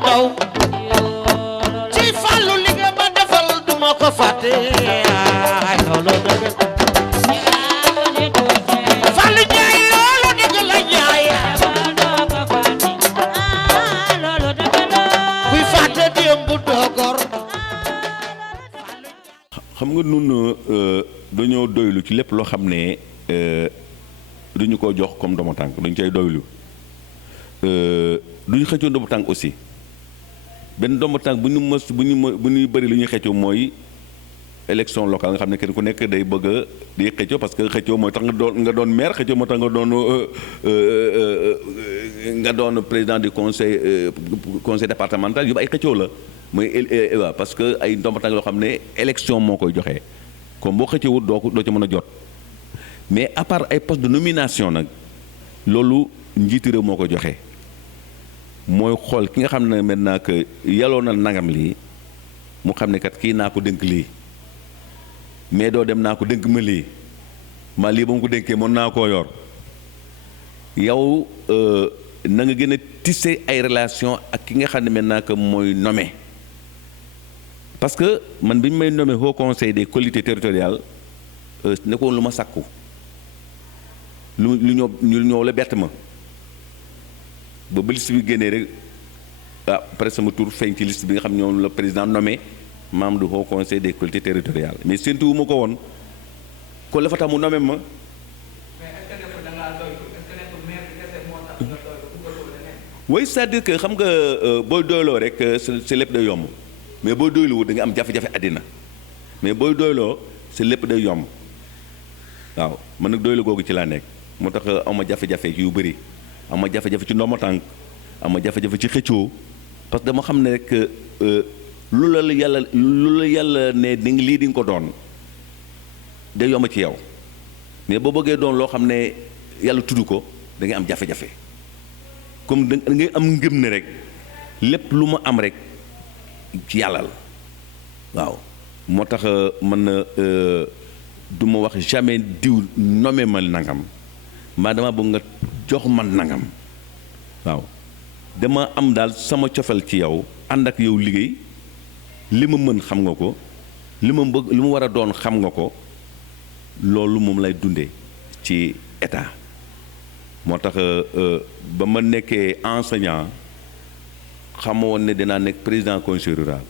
ndaw ci Fallu li nga ma defal duma ko fàtte ay loolu dëgg Fallu Njaay loolu dëgg la Njaay kuy fàtte démb doogor xam nga nun dañoo doylu ci lépp loo xam ne duñu ko jox comme doomu tànk dañu cay doylu duñu xëccoo doomu tànk aussi benn doomu tànk bu ñuy bëri lu ñuy xëccoo mooy élection locale nga xam ne kenn ku nekk day bëgg a di xëccoo parce que xëccoo mooy tax nga doon maire xëccoo moo tax nga doon président du conseil départemental yëpp ay xëccoo la mooy waaw parce que ay ndomba tànk yoo xam ne élection moo koy joxe comme boo xëccewut doo ci mën a jot mais à part ay poste de nomination nag loolu njiitu réew moo koy joxe mooy xool ki nga xam ne maintenant que yaloo na nangam lii mu xam ne kat kii naa ko dénk lii mais doo dem naa ko dénk ma lii ma lii ba mu ko dénkee mën naa koo yor yow na nga gën a tisser ay relation ak ki nga xam ne maintenant que mooy nommé parce que man bi ñu may nommé Haut Conseil des collectivités territoriales nekkoon lu ma sàkku lu ñëw la bett ma ba liste bi génnee rek ah après sama tour feeñ ci liste bi nga xam ne ñoom la président nommé membre du Haut Conseil des collectivités territoriales mais séntu wu ma ko woon kon la fa tax mu nommé ma. oui c'est-à-dire que xam nga booy doyloo rek sa lépp day yomb mais booy doyloo da nga am jafe-jafe àddina mais booy doyloo sa lépp day yomb waaw man nag doyloo googu ci laa nekk moo tax am ma jafe-jafe yu bëri am ma jafe-jafe ci ndomba tànk am ma jafe-jafe ci xëccoo parce que dama xam ne rek lu la yàlla ne lii di nga ko doon day yomb ci yow mais boo bëggee doon loo xam ne yàlla tudd ko da ngay am jafe-jafe comme da ngay am ngëm ne rek lépp lu ma am rek ci yàlla la waaw moo tax man na du ma wax jamais diw nommé ma nangam maa dama bëgg nga jox man nangam waaw dama am daal sama cofel ci yow ànd ak yow liggéey li ma mën xam nga ko li ma bëgg li ma war a doon xam nga ko loolu moom lay dundee ci état moo tax ba ma nekkee enseignant xamoon ne dinaa nekk président conseil rural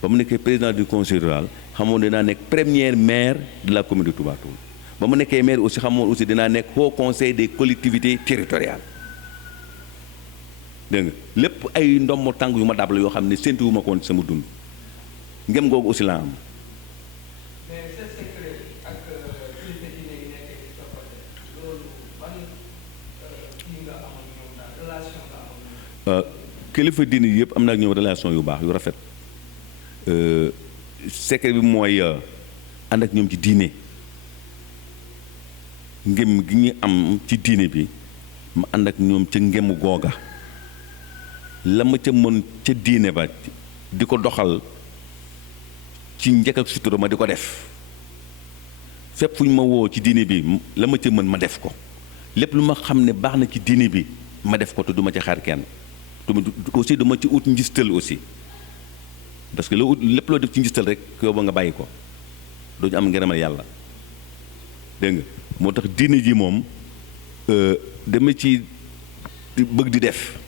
ba mu nekkee président du conseil rural xamoon ne dinaa nekk premier maire de la commune de Touba Toul ba mu nekkee maire aussi xamoon aussi dinaa nekk Haut Conseil des collectivités territoriales dégg nga lépp ay ndombo tànk yu ma dab la yoo xam ne séntu wu ma ko woon ci sama dund ngem googu aussi laa am. kilifa diine yëpp am na ak ñoom relation yu baax yu rafet secret bi mooy ànd ak ñoom ci diine ngëm gi ñu am ci diine bi ma ànd ak ñoom ca ngemu googa la ma ca mën ca diine ba di ko doxal ci njëkk ak sutura ma di ko def fépp fu ñu ma woo ci diine bi la ma ca mën ma def ko lépp lu ma xam ne baax na ci diine bi ma def ko te du ma ci xaar kenn aussi duma ci ut njistal aussi parce que loo ut lépp loo def ci njistal rek yow ba nga bàyyi ko doo ñu am ngërëmal yàlla dégg nga moo tax diine ji moom dama ci bëgg di def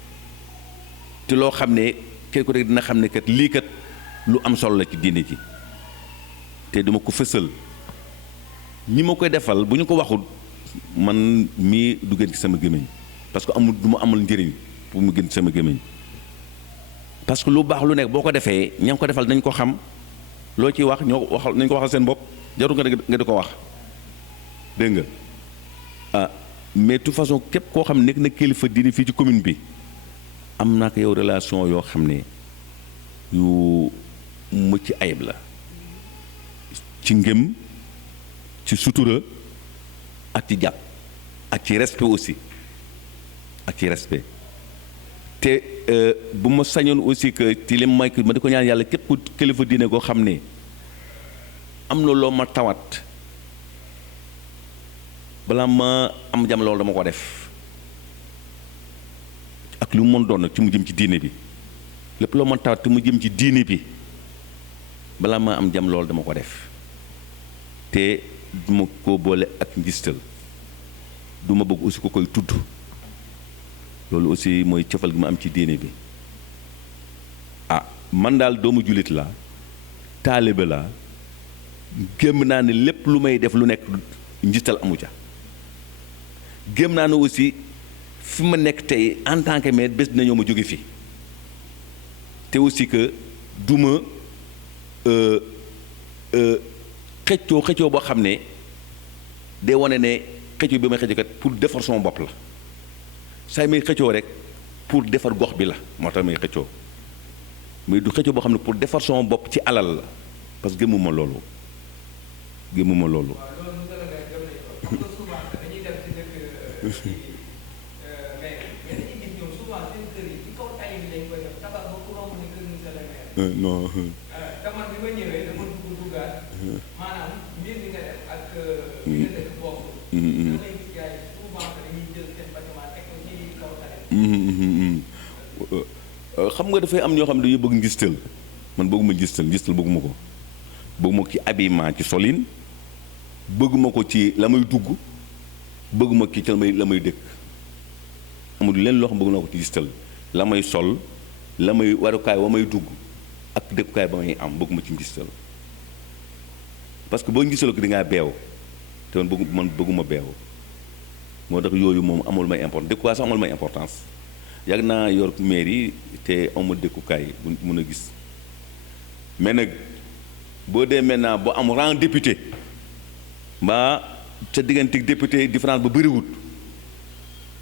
te loo xam ne kenn ko rek dina xam ne kat lii kat lu am solo la ci diine ji te duma ko fësal ñi ma koy defal bu ñu ko waxul man mii du gën ci sama gémmiñ parce que amul du ma amul njëriñ pour mu gën sama gémmiñ parce que lu baax lu nekk boo ko defee ña ngi ko defal nañ ko xam loo ciy wax ñoo waxal nañ ko waxal seen bopp jarul nga di ko wax dégg nga ah mais de toute façon képp koo xam ne nekk na kilifa diine fii ci commune bi am naa ko yow relation yoo xam ne yu mucc ayib la ci ngëm ci sutura ak ci jàpp ak ci respect aussi ak ci respect te bu ma sañoon aussi que ci li may ma di ko ñaan yàlla képp ku kilifa diine koo xam ne am na loo ma tawat balaa ma am jam loolu dama ko def ak lu mu mën doon nag ci mu jëm ci diine bi lépp loo ma tawat te mu jëm ci diine bi balaa maa am jam loolu dama ko def te duma ko boole ak ngistal duma bëgg aussi ko koy tudd loolu aussi mooy cofal gi ma am ci diine bi man daal doomu jullit la taalibe la gëm naa ne lépp lu may def lu nekk ngistal amu ca gëm naa ne aussi fi ma nekk tey en tant que maire bés dina ñëw ma jóge fi te aussi que duma xëccoo boo xam ne day wane ne xëccoo bi may xëccoo kat pour defar sama bopp la saa may xëccoo rek pour defar gox bi la moo tax may xëccoo mais du xëccoo boo xam ne pour defar sama bopp ci alal la parce que gëmuma loolu gëmuma loolu. non. taman bi ma ñëwee dama duggaat maanaam mbir mi nga def ak li nga def bokk damay gis gars yi souvent dañuy jël seen bâtiment teg ko ci kaw tali. xam nga dafay am ñoo xam ne dañuy bëgg ngistal man bëgguma ngistal bëgguma ko bëgguma ko ci habillement ci solin bëgguma ko ci la may dugg bëgguma ki ci la may dëkk amul leen loo xam bëgg naa ko ci ngistal la may sol la may warukaay wa may dugg ak dëkkukaay ba may am bëgguma ci ngistal parce que boo ngistal ko di ngaa beew te man bëgguma beew moo tax yooyu moom amul may importance dëkkuwaay sax amul may importance yàgg naa yor mairie te amul dëkkukaay bu mun a gis mais nag boo dee maintenant boo am rang député mbaa ca diggante député différence ba bëriwut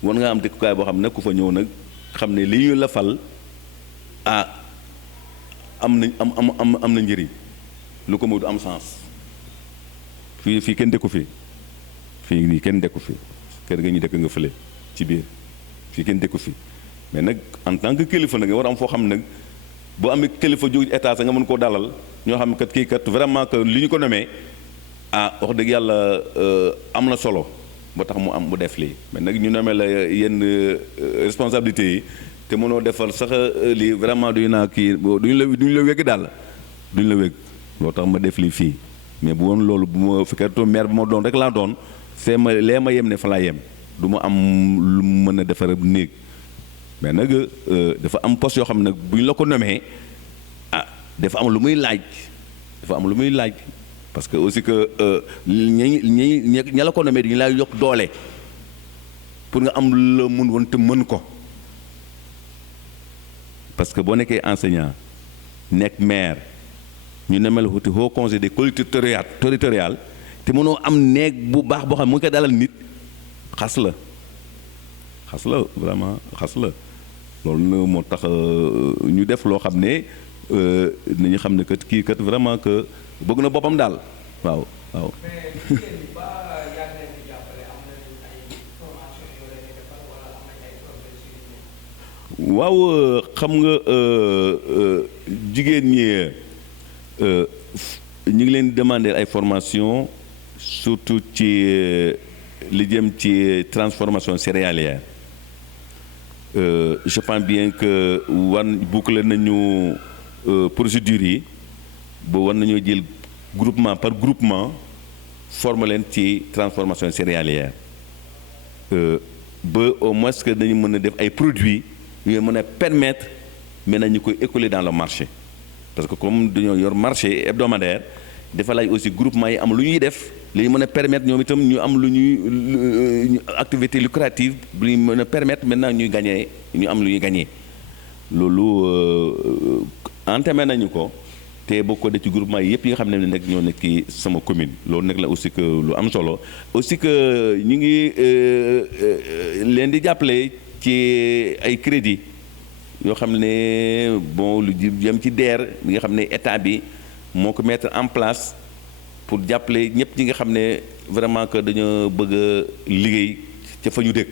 war nga am dëkkukaay boo xam ne ku fa ñëw nag xam ne li ñu la fal am na njëriñ lu ko moo du am sens fii kenn dëkku fi fii nii kenn dëkku fi kër ga ñu dëkk nga fële ci biir fii kenn dëkku fi mais nag en tant que kilifa nag nga war a am foo xam nag boo amee kilifa jóg état sa nga mën koo dalal ñoo xam ne kat kii kat vraiment que li ñu ko nomee wax dëgg yàlla am na solo ba tax mu def lii mais nag ñu nomee la yenn responsabilités yi te mënoo defal sax lii vraiment duñu naa kii duñu la wégg daal duñu la wégg loo tax ma def lii fii mais bu woon loolu bu ma fekkee maire bu ma doon rek laa doon fee ma lee ma yem ne fa laa yem du ma am lu mën a defar néeg mais nag dafa am poste yoo xam ne nag bu ñu la ko nomee dafa am lu muy laaj parce que aussi que ña la ko nomee dañu lay yokk doole pour nga am la mun woon te mën ko parce que boo nekkee enseignant nekk maire ñu nemel wuti haut conseil des collectivités territoriales te mënoo am néeg bu baax boo xam ne mu ngi koy dalal nit xas la vraiment xas la loolu na moo tax ñu def loo xam ne nañu xam ne kat kii kat vraiment que bëgg na boppam daal waaw. waaw xam nga jigéen ñi ñu ngi leen di demander ay formation surtout ci li jëm ci transformation céréalière je pense bien que boucler nañu procédures yi ba war nañoo jël groupement par groupement former leen ci transformation céréalière ba au moins que dañu mën a def ay produits yooyu mën a permettre maintenant ñu koy écouler dans le marché parce que comme dañoo yor marché hebdomadaire dafa laaj aussi groupement yi am lu ñuy def li ñu mën a permettre ñoom itam ñu am lu ñuy activité lucrative bu ñu mën a permettre maintenant ñuy gagner ñu am lu ñuy gagner loolu entamé nañu ko te boo ko def ci groupement yi yëpp yi nga xam ne nag ñoo nekk ci sama commune loolu nag la aussi que lu am solo aussi que ñu ngi leen di jàppale ci ay crédit yoo xam ne bon lu jëm ci DER bi nga xam ne état bi moo ko mettre en place pour jàppale ñëpp ñi nga xam ne vraiment que dañoo bëgg a liggéey ca fa ñu dëkk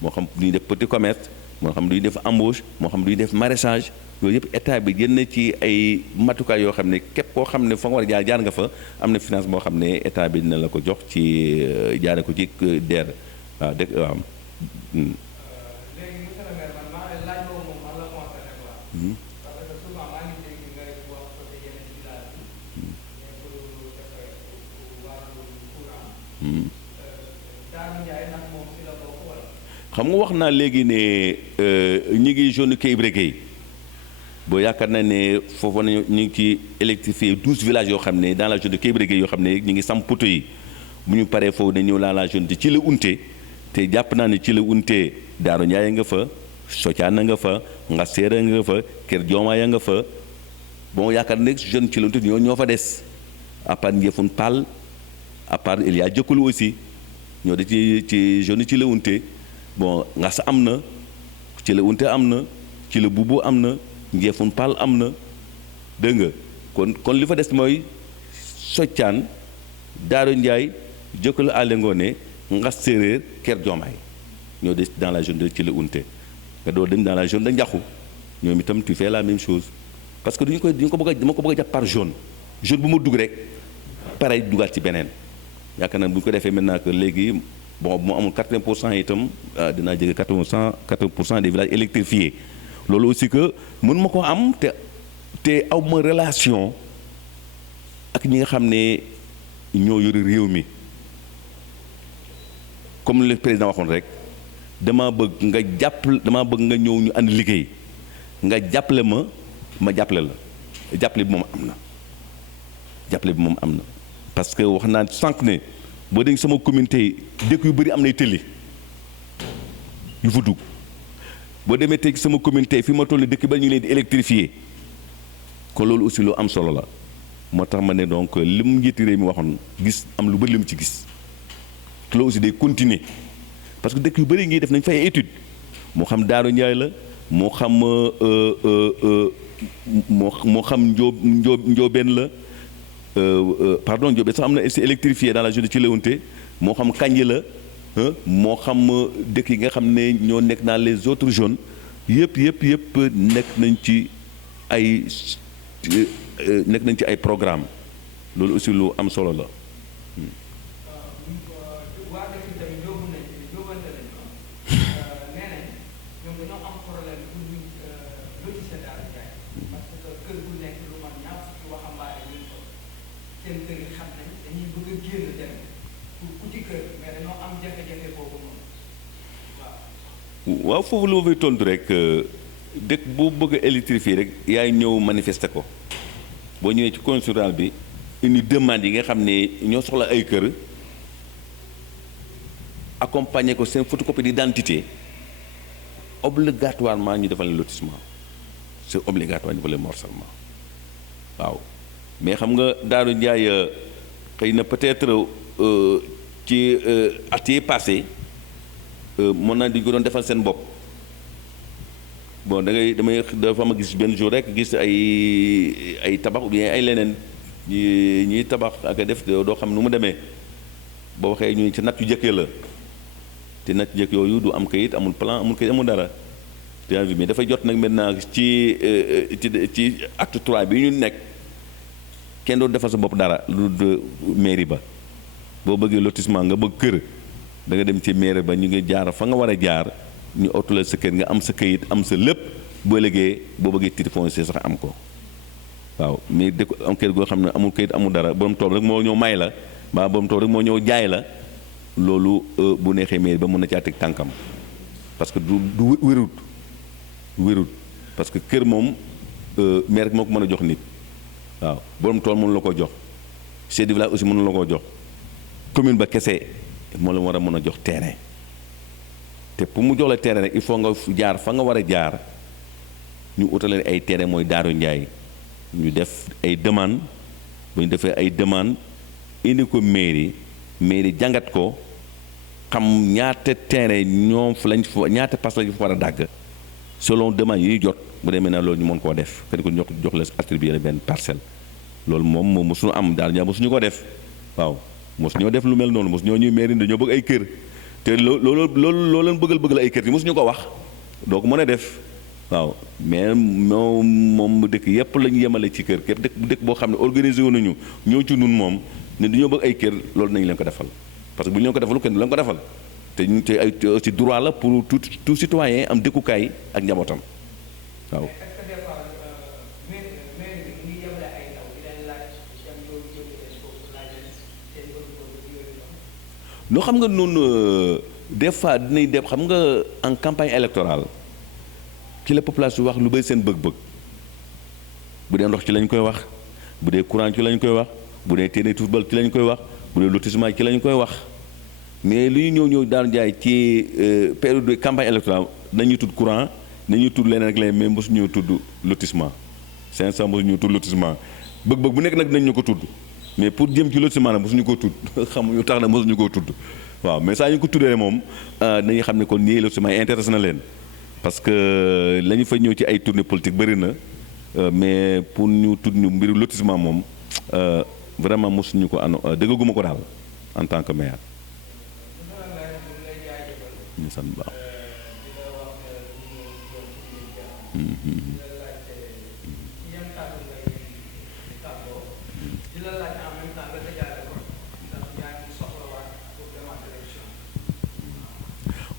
moo xam du ñu def petit commerce moo xam du ñu def embauche moo xam du ñu def maraîchage yooyu yëpp état bi jël na ci ay matukaay yoo xam ne képp koo xam ne fa nga war a jaar nga fa am na finance boo xam ne état bi dina la ko jox ci jaare ko ci DER waaw dëkk waaw. parce que souvent maa ngi dégg ngay wax côté yeneen village yi mais pour defar wàllu courant Darou Ndiaye nag moom si la bokk wala. xam nga wax naa léegi ne ñi ngi zone Kay Ibra Gueye boo yaakaar naa ne foofu nañu ñu ngi ci électrifié 12 villages yoo xam ne dans la zone de Kay Ibra Gueye yoo xam ne ñu ngi samp poto yi bu ñu paree foofu dañu ñëw la zone de ci la unte te jàpp naa ne ci la unte Daaru Ndiaye nga fa Socaan nga fa Ngasseera nga fa Kër Joomaaya nga fa bon yaakaar ne jeune ci la unte ñoo fa des à part Njëfun Pal à part il y a Jëkkalu aussi ñoo de ci jeune ci la unte bon Ngas am na ci la unte am na ci la Buubu am na Njëfun Pal am na dégg nga kon li fa des mooy Socaan Daaru Ndiaye Jëkkalu Aly Ngoné Ngas Séeréer Kër Joomaay ñoo des dans la zone de ci la unte nga doo dem dans la zone de Njaxu ñoom itam tu fais la même chose parce que duñu ko bëgg a dama ko bëgg a jàpp par zone bu ma dugg rek pare dugaat ci beneen yaakaar naa bu ñu ko defee maintenant que léegi bon bu mu amul 80% itam dinaa jege 80% des villages électrifiés loolu aussi que mën ma ko am te aw ma relation ak ñi nga xam ne ñoo yore réew mi comme le président waxoon rek dama bëgg nga ñëw ñu ànd liggéey nga jàppale ma jàppale la jàppale bi moom am na parce que wax naa sànq ne boo dégg sama communauté yi dëkk yu bëri am nay tëli yu fa dugg boo demee tey sama communauté fi ma toll dëkk ba ñu leen di électrifier kon loolu aussi lu am solo la moo tax ma ne donc li mu njiiti réew mi waxoon gis am lu bëri li mu ci gis te loolu aussi day continuer parce que dëkk yu bëri ngi def nañ fay étude moo xam Daaru Ndiaye la moo xam Njoobeen la pardon Njoobeen sax am na c'est électrifié dans la zone ci Léonté moo xam Kànji la moo xam dëkk yi nga xam ne ñoo nekk dans les autres zones yëpp nekk nañ ci ay programme loolu aussi lu am solo la. waa dëkk bi tamit yóbbante nañ ko nee nañ ñoom dañoo am problème pour ñu lotissé Daaru Ndiaye parce que kër gu nekk lu man ñaar fukki waxambaane ñu ko seen kër yi xam nañ dañuy bëgg a génn dem pour uti kër mais dañoo am jafe-jafe boobu noonu waaw foofu lu ma fay tontu rek dëkk boo bëgg a électrifier rek yaay ñëw manifester ko boo ñëwee ci conseil rural bi indi demande yi nga xam ne ñoo soxla ay kër accompagner ko seen photocopie d'identité obligatoirement ñu defal leen lotissement c'est obligatoire ñu defal leen morcellement waaw mais xam nga Daaru Ndiaye xëy na peut-être ci at yi passé mën naa di ko doon defal seen bopp bon dafa ma gis benn jour rek gis ay tabax ou bien ay leneen ñuy tabax ak def doo xam nu mu demee boo waxee ñu ci natt yu jëkkee la te natt yu jëkk yooyu du am kayit amul plan amul kayit amul dara te mais dafay jot nag maintenant ci acte 3 bi ñu nekk kenn doon defal sa bopp dara lu mairie ba boo bëggee lotissement nga bëgg kër da nga dem ci mairie ba ñu ngi jaar fa nga war a jaar ñu otulal sa kër nga am sa kayit am sa lépp boo liggéey boo bëggee titre foncier sax am ko waaw mais dëkk am kër goo xam ne amul kayit amul dara borom tool rek moo ñëw may la mbaa borom tool rek moo ñëw jaay la loolu bu neexee mairie ba mën na caa teg tànkam parce que du wérut parce que kër moom maire rek moo ko mën a jox nit waaw borom tool mënu la ko jox chef de village aussi mënu la ko jox commune ba kese moo la war a mën a jox terrain te pour mu jox la terrain rek il faut nga jaar fa nga war a jaar ñu utaleen ay terrain mooy Daaru Ndiaye ñu def ay demande bu ñu defee ay demande indi ko mairie jàngat ko xam ñaata terrain ñoom fa lañ fa ñaata pass lañ fa war a dàgg selon demande yi ñuy jot bu demee na loolu ñu mën koo def kenn ko jox la attribuer la benn parcelle loolu moom mosuñu am Daaru Ndiaye mosuñu ko def waaw mosuñoo def lu mel noonu mosuñoo ñuy mairie dañoo bëgg ay kër te loolu leen bëggal la ay kër yi mosuñu ko wax doo ko mën a def waaw mais moom dëkk yëpp la ñu yemale ci kër képp dëkk boo xam ne organisé wu nañu ñëw ci nun moom ne dañoo bëgg ay kër loolu nañu leen ko defal parce que bu ñu leen ko defalu kenn du leen ko defal te ñu te ay ci droit la pour tout citoyen am dëkkukaay ak njabootam waaw. est-ce que des fois noo xam nga noonu des fois dinañ def xam nga en campagne électorale ci la population wax lu bëri seen bëgg-bëgg bu dee ndox ci lañ koy wax bu dee courant ci lañ koy wax bu dee terrain football ci lañ koy wax bu dee lotissement ci lañ koy wax mais lu ñu ñëw daan jaay ci période de campagne électorale nañuy tudd courant nañuy tudd leneen ak leneen mais mosu ñëw tudd lotissement 500 mosu ñëw tudd lotissement bëgg-bëgg bu nekk nag dinañ ñu ko tudd mais pour jëm ci lotissement nag mosuñu koo tudd xamuñu tax na mosuñu koo tudd waaw mais saa ñu ko tuddee moom dañuy xam ne kon nii lotissement yi intéressé na leen parce que la ñu fa ñëw ci ay tournée politique bëri na mais pour ñu tudd ñu mbiru lotissement moom vraiment mosuñu ko ano dëggaguma ko daal en tant que maire. ñu sant baax.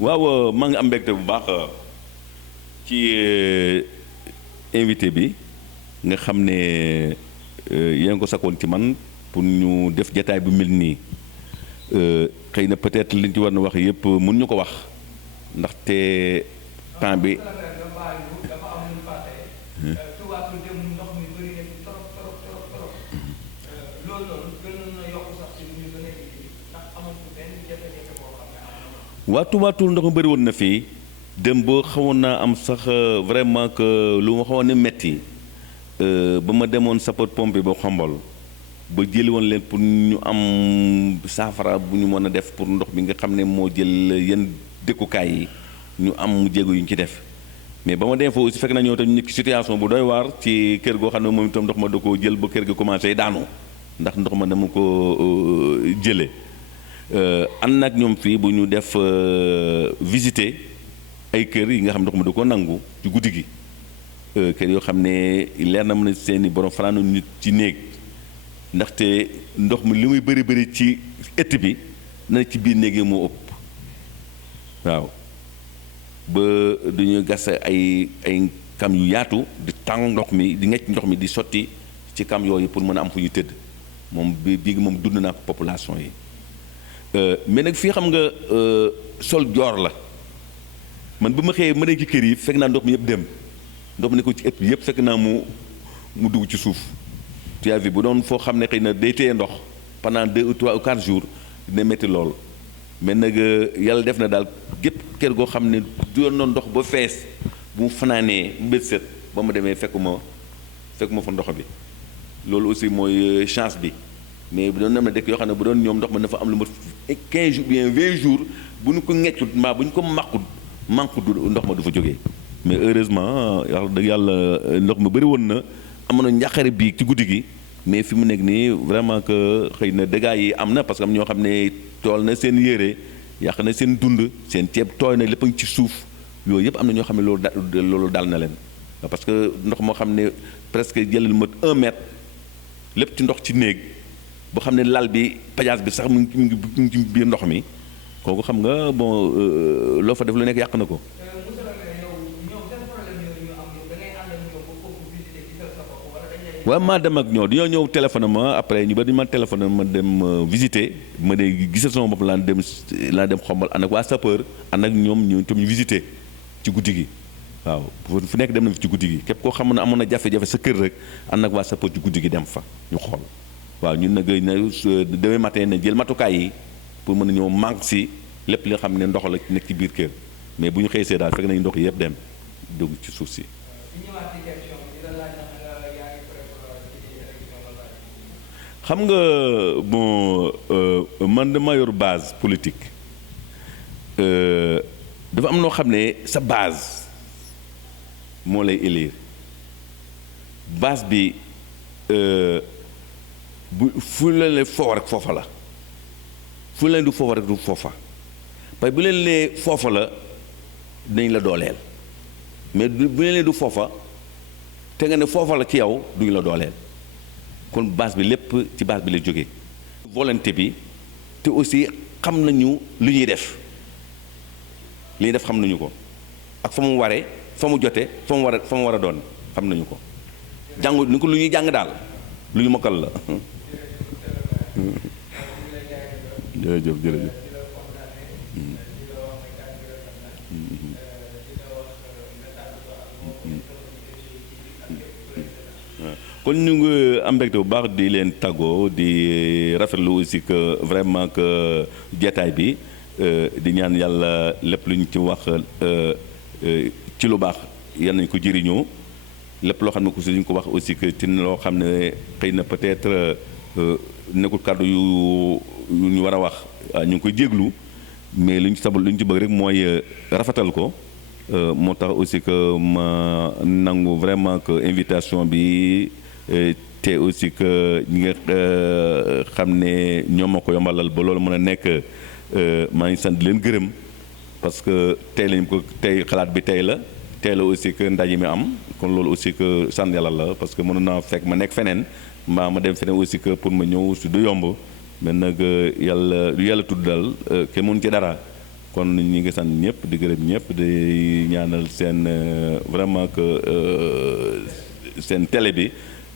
waaw maa ngi am mbégte bu baax ci invité bi nga xam ne yéen ko sakkoon ci man pour ñu def jataay bu mel nii xëy na peut-être liñ ci war na wax yëpp mën ñu ko wax ndaxte temps bi waa Touba Toul ndox mu bëri woon na fii dem ba xawoon naa am sax vraiment que lu ma xawoon ne metti ba ma demoon sapeur pompier ba Xombol ba jëli woon leen pour ñu am saafara bu ñu mën a def pour ndox mi nga xam ne moo jël yenn dëkkukaay yi ñu am jéego yu ñu ci def mais ba ma dem fa aussi fekk na ñëw tam ñu nekk situation bu doy waar ci kër goo xam ne moom itam ndox ma da koo jël ba kër gi commencé daanu ndax ndox ma dama ko jëlee ànd nag ñoom fii bu ñu def visiter ay kër yi nga xam ndox ma da ko nangu ci guddi gi kër yoo xam ne leer na mën a seeni borom fanaanu nit ci néeg ndaxte ndox mi li muy bëri bëri ci ëtt bi na ci biir néeg yi moo ëpp waaw ba duñu gas ay kam yu yaatu di tàng ndox mi di ngecc ndox mi di sotti ci kam yooyu pour mën a am fu ñu tëdd moom bii moom dund naa ko population yi mais nag fii xam nga sol joor la man bu ma xëyee ma nekk ci kër yi fekk naa ndox mi yëpp dem ndox mi ne ko ci ëtt bi yëpp fekk naa mu dugg ci suuf tu as vu bu doon foo xam ne xëy na day téye ndox pendant 2 ou 3 ou 4 jours dina métti lool mais nag yàlla def na daal gépp kër goo xam ne doon na ndox ba fees bu mu fanaanee mu bët set ba ma demee fekkuma fa ndox bi loolu aussi mooy chance bi mais bu doon am na dëkk yoo xam ne bu doon ñoom ndox ma dafa am lu mat 15 jours bien 20 jours bu ñu ko ŋeccul mbaa bu ñu ko manquut ndox ma du fa jógee mais heureusement wax dëgg yàlla ndox ma bëri woon na amoon na njàqare bii ci guddi gi mais fi mu nekk nii vraiment que xëy na dégâts yi am na parce que am ñoo xam ne tool na seen yére yàq na seen dund seen ceeb tooy na lépp a ngi ci suuf yooyu yëpp am na ñoo xam ne loolu dal na leen parce que ndox moo xam ne presque jëlal mat 1 mètre lépp ci ndox ci néeg boo xam ne lal bi pajaas bi sax mu ngi ci biir ndox mi kooku xam nga bon loo fa def lu nekk yàq na ko. waaw maa dem ak ñoo dañoo ñëw téléphone ma après ñu bari ma téléphone ma dem visiter ma de gisal sama bopp laa dem Xombol ànd ak waa sapeur ànd ak ñoom ñu tam ñu visiter ci guddi gi waaw fu nekk dem na fi ci guddi gi képp koo xam ne amoon na jafe-jafe sa kër rek ànd ak waa sapeur ci guddi gi dem fa ñu xool waaw ñun nag demain matin na jël matukaay yi pour mën a ñëw manque si lépp li nga xam ne ndox la nekk ci biir kër mais bu ñu xëy see daal fekk nañu ndox yëpp dem dugg ci suuf si. xam nga bon man dama yor base politique dafa am noo xam ne sa base moo lay élire base bi bu fu leen lee foofa rek foofa la fu leen du foofa rek du foofa parce que bu leen lee foofa la dinañ la dooleel mais bu leen lee du foofa te nga ne foofa la ci yow duñu la dooleel kon base bi lépp ci base bi lay jógee volonté bi te aussi xam nañu lu ñuy def xam nañu ko ak fa mu waree fa mu jote fa mu war a doon xam nañu ko jàngu ni ko lu ñuy jàng daal lu ñu mokkal la jërëjëf di la wax ne kàddu gi rafet na di la wax nga tàggatoo ak moom interlocuteurs yi ci ak képp ku leen seetaan. kon ñu ngi am mbégte bu baax di leen tàggoo di rafetlu aussi que vraiment que jeetaay bi di ñaan yàlla lépp lu ñu ci wax ci lu baax yal nañu ko jëriñoo lépp loo xam ne aussi ñu ko wax aussi que ci loo xam ne xëy na peut-être nekkul kàddu yu ñu war a wax ñu ngi koy jéglu mais lu ñu sabal lu ñu ci bëgg rek mooy rafetal ko moo tax aussi que ma nangu vraiment que invitation bi te aussi que ñi nga xam ne ñoom ma ko yombalal ba loolu mën a nekk maa ngi sant di leen gërëm parce que tey lañ ko tey xalaat bi tey la aussi que ndaje mi am kon loolu aussi que sant yàlla la parce que mënoon naa fekk ma nekk feneen mbaa ma dem feneen aussi que pour ma ñëw su du yomb mais nag yàlla lu yàlla tudd daal kenn mënu ci dara kon ñi ngi sant ñëpp di gërëm ñëpp di ñaanal seen vraiment que seen télé bi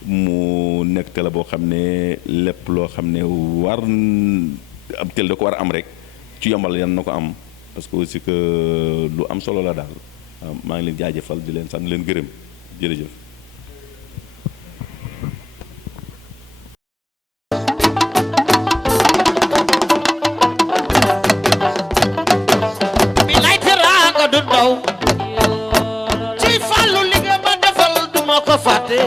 mu nekk télé boo xam ne lépp loo xam ne war am télé da ko war a am rek ci yombal yan na ko am parce que aussi que lu am solo la daal waaw maa ngi leen jaajëfal di leen sant leen gërëm jërëjëf. bi lay teraanga du ndaw ci Fallou li nga ma defal duma ko fàtte